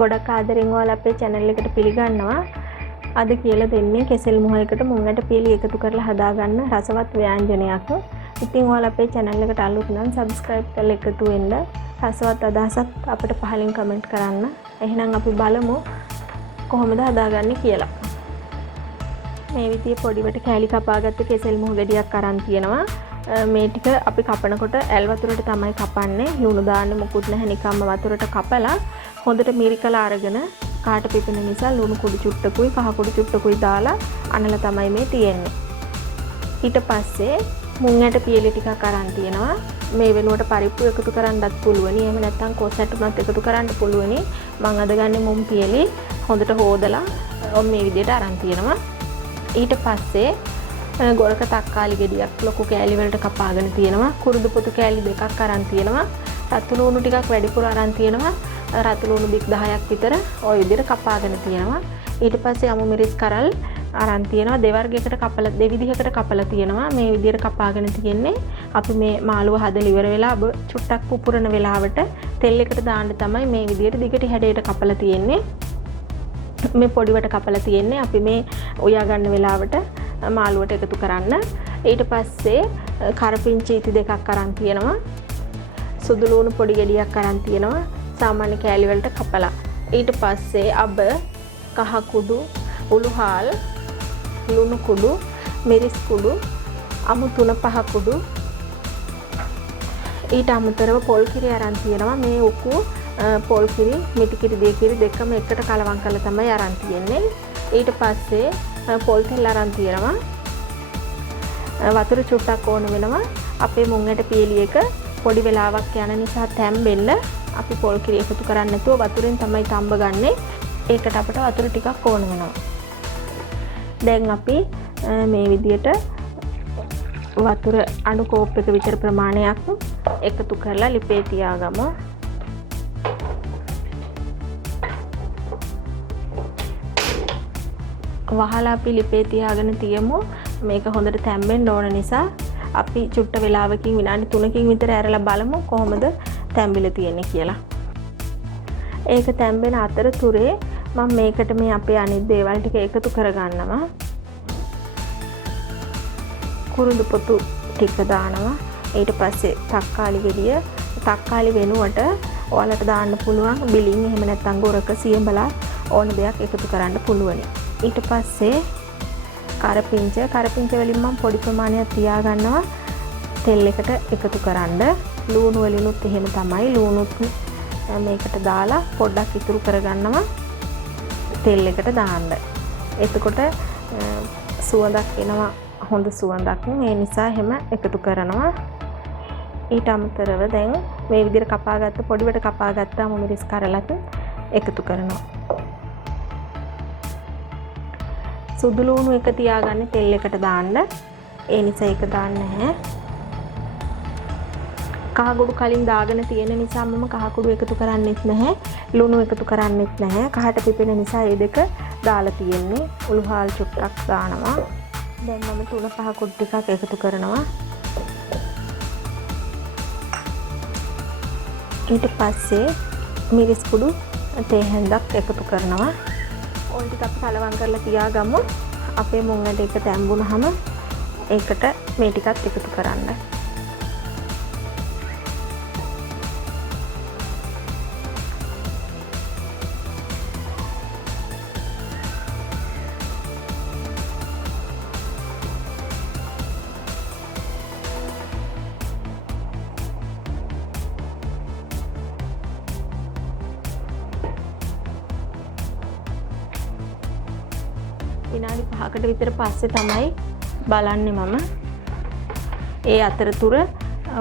ගොඩක් ආදරෙන් ඔයාලා අපේ channel එකට පිළිගන්නවා. අද කියලා දෙන්නේ කෙසෙල් මුවයකට මුංගට පිලි එකතු කරලා හදාගන්න රසවත් ව්‍යංජනයක්. ඉතින් ඔයාලා අපේ channel එකට අලුත් නම් subscribe කරලා එකතු වෙන්න. රසවත් අදහසක් අපිට පහලින් comment කරන්න. එහෙනම් අපි බලමු කොහොමද හදාගන්නේ කියලා. මේ විදිහේ පොඩිවට කෑලි කපාගත්ත කෙසෙල් මුව ගෙඩියක් අරන් තියෙනවා. මේ ටික අපි කපනකොට ඇල් වතුරට තමයි කපන්නේ. ලුණු දාන්නේ මොකුත් නැහැ, නිකම්ම වතුරට කපලා හොඳට මිරිකලා අරගෙන කාට පිපෙන නිසා ලුණු කුඩු චුට්ටකුයි කහ කුඩු චුට්ටකුයි දාලා අනලා තමයි මේ තියෙන්නේ. ඊට පස්සේ මුං ඇට පියලි ටිකක් අරන් තියෙනවා. මේ වෙනුවට පරිප්පු එකතු කරන්නත් පුළුවනි. එහෙම නැත්නම් කොස් ඇටුනත් එකතු කරන්න පුළුවනි. මම අද ගන්නේ මුං පියලි හොඳට හොදලා මේ විදිහට අරන් තියෙනවා. ඊට පස්සේ ගොරක තක්කාලි ගෙඩියක් ලොකු කෑලි වලට කපාගෙන තියෙනවා. කුරුදු පොතු කෑලි දෙකක් අරන් තියෙනවා. රතු ලුණු ටිකක් වැඩිපුර අරන් තියෙනවා. රතු ලුණු බික් 10ක් විතර ওই විදිහට කපාගෙන තියෙනවා. ඊට පස්සේ අමු මිරිස් කරල් අරන් තියෙනවා. දෙවර්ගයකට කපලා දෙවිධයකට කපලා තියෙනවා. මේ විදිහට කපාගෙන තියෙන්නේ. අපි මේ මාළුව හදලා ඉවර වෙලා ඔබ චුට්ටක් පුපුරන වෙලාවට තෙල් එකට දාන්න තමයි මේ විදිහට දිගට හැඩයට කපලා තියෙන්නේ. මේ පොඩිවට කපලා තියෙන්නේ. අපි මේ උයා ගන්න වෙලාවට මාළුවට එකතු කරන්න. ඊට පස්සේ කරපිංචි ඉති දෙකක් අරන් තියෙනවා. සුදු ලුණු පොඩි ගෙඩියක් අරන් තියෙනවා. සාමාන්‍ය කෑලි වලට කපලා. ඊට පස්සේ අබ, කහ කුඩු, උළුහාල්, ලුණු කුඩු, මිරිස් කුඩු, අමු 3-5 කුඩු. ඊට අමතරව පොල් කිරි අරන් තියෙනවා. මේ උකු පොල් කිරි, මිටි කිරි, දේ කිරි දෙකම එකට කලවම් කරලා තමයි අරන් තියෙන්නේ. ඊට පස්සේ පොල් තෙල් අරන් තියෙනවා. වතුර චුට්ටක් ඕන වෙනවා. අපේ මුං ඇට පියලි එක පොඩි වෙලාවක් යන නිසා තැම්බෙන්න අපි පොල් කිරි එකතු කරන්නේ නැතුව වතුරෙන් තමයි තඹ ගන්නෙ. ඒකට අපිට වතුර ටිකක් ඕන වෙනවා. දැන් අපි මේ විදියට වතුර අණු කෝප් එක විතර ප්‍රමාණයක් එකතු කරලා ලිපේ තියාගමු. වහලා අපි ලිපේ තියාගෙන තියමු. මේක හොඳට තැම්බෙන්න ඕන නිසා අපි චුට්ට වෙලාවකින් විනාඩි 3කින් විතර ඇරලා බලමු කොහොමද තැම්බිලා තියෙන්නේ කියලා. ඒක තැම්බෙන අතරතුරේ මම මේකට මේ අපේ අනිත් දේවල් ටික එකතු කරගන්නවා. කුරුදු පොතු ටික දානවා. ඊට පස්සේ තක්කාලි ගෙඩිය, තක්කාලි වෙනුවට ඔයාලට දාන්න පුළුවන් බිලින්, එහෙම නැත්නම් ගොරක, සියඹලා ඕන දෙයක් එකතු කරන්න පුළුවන්. ඊට පස්සේ කරපිංච වලින් මම පොඩි ප්‍රමාණයක් තියා ගන්නවා තෙල් එකට එකතු කරන්න. ලුණු වලිනුත් එහෙම තමයි. ලුණුත් මේකට දාලා පොඩ්ඩක් ඉතුරු කරගන්නවා තෙල් එකට දාන්න. එතකොට සුවඳක් එනවා, හොඳ සුවඳක්. ඒ නිසා එහෙම එකතු කරනවා. ඊට අමතරව දැන් මේ විදිහට කපාගත්ත පොඩිවට කපාගත්ත අමු මිරිස් කරලත් එකතු කරනවා. සුදු ලුණු එක තියාගන්නේ තෙල් එකට දාන්න. ඒ නිසා ඒක දාන්නේ නැහැ. කහ කුඩු කලින් දාගෙන තියෙන නිසා මම කහ කුඩු එකතු කරන්නෙත් නැහැ. ලුණු එකතු කරන්නෙත් නැහැ. කහට පිපෙන නිසා මේ දෙක දාලා තියෙන්නේ. උළුහාල් චුට්ටක් දානවා. දැන් මම 3-5 කුඩු ටිකක් එකතු කරනවා. ඊට පස්සේ මිරිස් කුඩු තේ හැන්දක් එකතු කරනවා. ඕල් ටික අපි කලවම් කරලා තියාගමු. අපේ මුං ඇට එක තැම්බුනහම ඒකට මේ ටිකත් එකතු කරන්න. විනාඩි 5කට විතර පස්සේ තමයි බලන්නේ මම. ඒ අතරතුර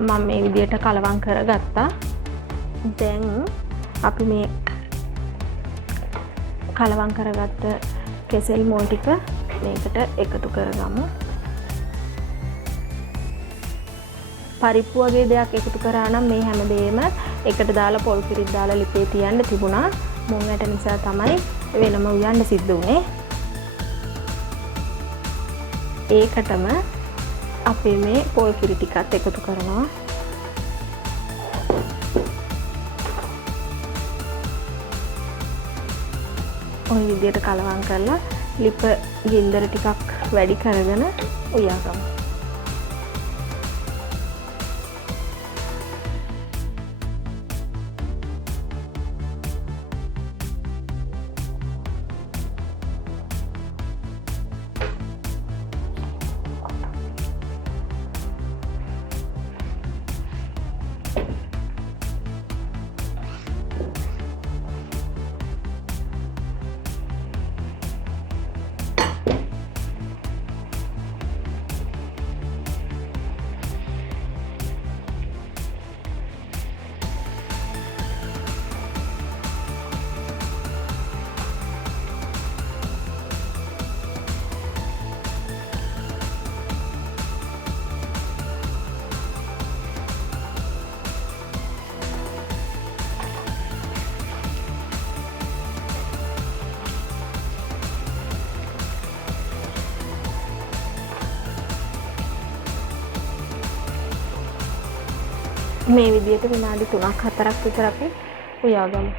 මම මේ විදියට කලවම් කරගත්තා. දැන් අපි මේ කලවම් කරගත්ත කෙසෙල් මුව ටික මේකට එකතු කරගමු. පරිප්පු වගේ දෙයක් එකතු කරා නම් මේ හැමදේම එකට දාලා පොල් කිරිත් දාලා ලිපේ තියන්න තිබුණා. මුං ඇට නිසා තමයි වෙනම උයන්න සිද්ධ වුනේ. ඒකටම අපි මේ පොල් කිරි ටිකත් එකතු කරනවා. ඔය විදිහට කලවම් කරලා ලිප ගින්දර ටිකක් වැඩි කරගෙන උයා ගමු. මේ විදිහට විනාඩි 3ක් 4ක් විතර අපි උයා ගමු.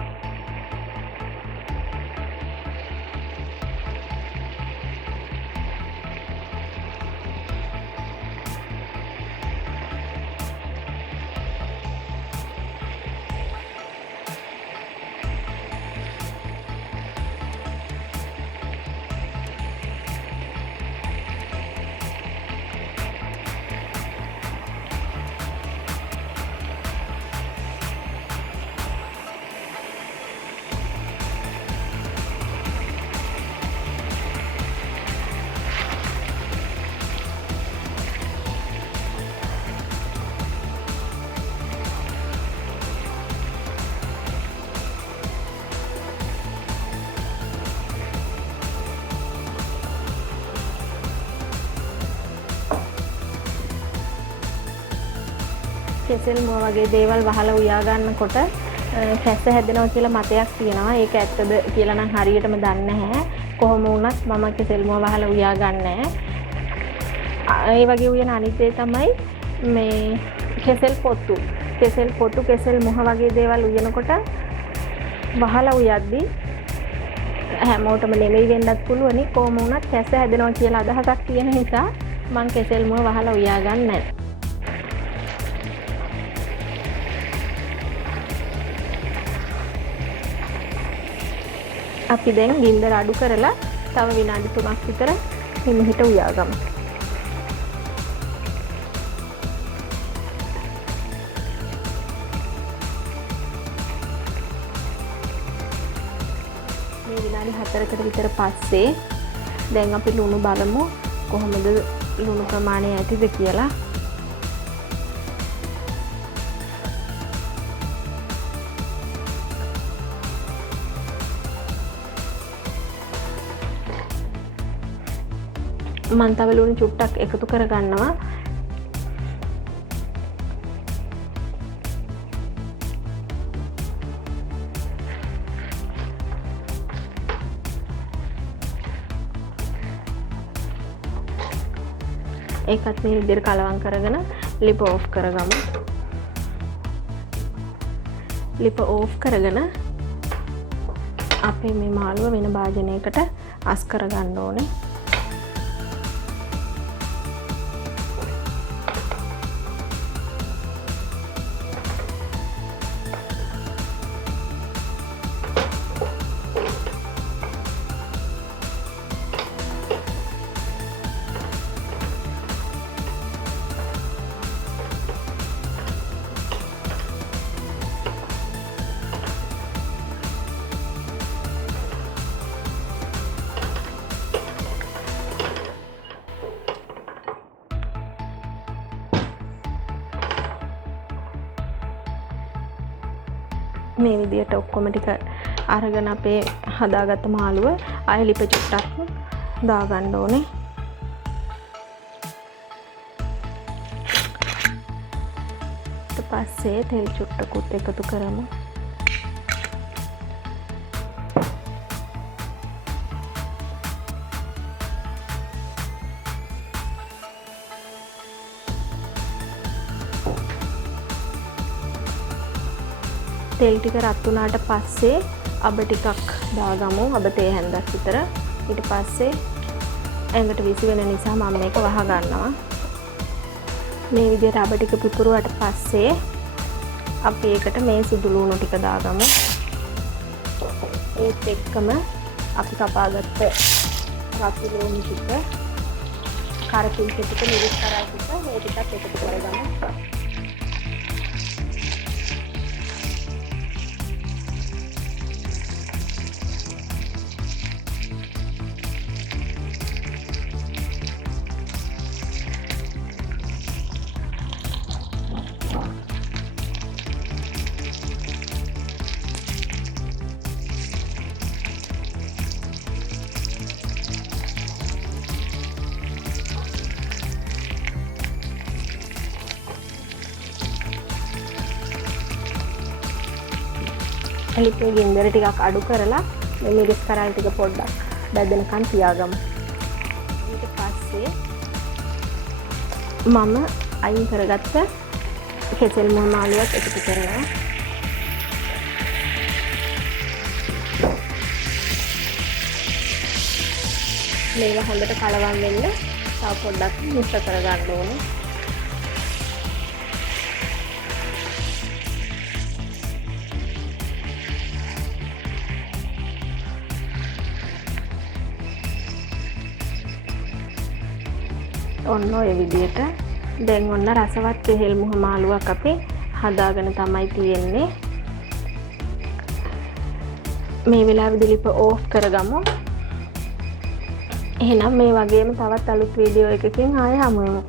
කෙසෙල් මුව වගේ දේවල් වහලා උයා ගන්නකොට කැස්ස හැදෙනවා කියලා මතයක් තියෙනවා. ඒක ඇත්තද කියලා නම් හරියටම දන්නේ නැහැ. කොහොම වුණත් මම කෙසෙල් මුව වහලා උයා ගන්නෑ. ඒ වගේ උයන අනිත් දේ තමයි මේ කෙසෙල් පොත්තු. කෙසෙල් මුව වගේ දේවල් උයනකොට වහලා උයද්දී හැමෝටම නෙමෙයි වෙන්නත් පුළුවනි. කොහොම වුණත් කැස්ස හැදෙනවා කියලා අදහසක් තියෙන නිසා මම කෙසෙල් මුව වහලා උයා ගන්නෑ. අපි දැන් ගින්දර අඩු කරලා තව විනාඩි 3ක් විතර හිමිහිට උයා ගමු. මේ විනාඩි 4කට විතර පස්සේ දැන් අපි ලුණු බලමු කොහොමද ලුණු ප්‍රමාණය ඇතිද කියලා. මම තව ලුණු චුට්ටක් එකතු කර ගන්නවා. ඒකත් මේ විදිහට කලවම් කරගෙන ලිප ඕෆ් කරගමු. ලිප ඕෆ් කරගෙන අපේ මේ මාළුව වෙන භාජනයකට අස් කරගන්න ඕනේ. මේ විදිහට ඔක්කොම ටික අරගෙන අපේ හදාගත්ත මාළුව ආයෙ ලිප චුට්ටක් දාගන්න ඕනේ. ඊට පස්සේ තෙල් චුට්ටකුත් එකතු කරමු. තෙල් ටික රත් වුණාට පස්සේ අබ ටිකක් දාගමු. අබ තේ හැන්දක් විතර. ඊට පස්සේ ඇඟට විසි වෙන නිසා මම මේක වහ ගන්නවා. මේ විදිහට අබ ටික පිපුරුවට පස්සේ අපි ඒකට මේ සුදු ලුණු ටික දාගමු. ඒත් එක්කම අපි කපාගත්ත රතු ලුණු ටික, කරපිංච ටික, මිරිස් කරල් ටික මේ ටිකත් එකතු කරගමු. එලිපේ ගින්දර ටිකක් අඩු කරලා මේ මිරිස් කරල් ටික පොඩ්ඩක් බැදෙනකන් තියාගමු. ඊට පස්සේ මම අයින් කරගත්ත කෙසෙල් මුව මාළුවත් එකතු කරනවා. මේවා හොඳට කලවම් වෙන්න තව පොඩ්ඩක් මිශ්‍ර කරගන්න ඕනේ. ඔන්න ඔය විදිහට දැන් ඔන්න රසවත් කෙහෙල් මුව මාළුවක් අපි හදාගෙන තමයි තියෙන්නේ. මේ වෙලාවේදී ලිප ඕෆ් කරගමු. එහෙනම් මේ වගේම තවත් අලුත් වීඩියෝ එකකින් ආයෙ හමු වෙමු.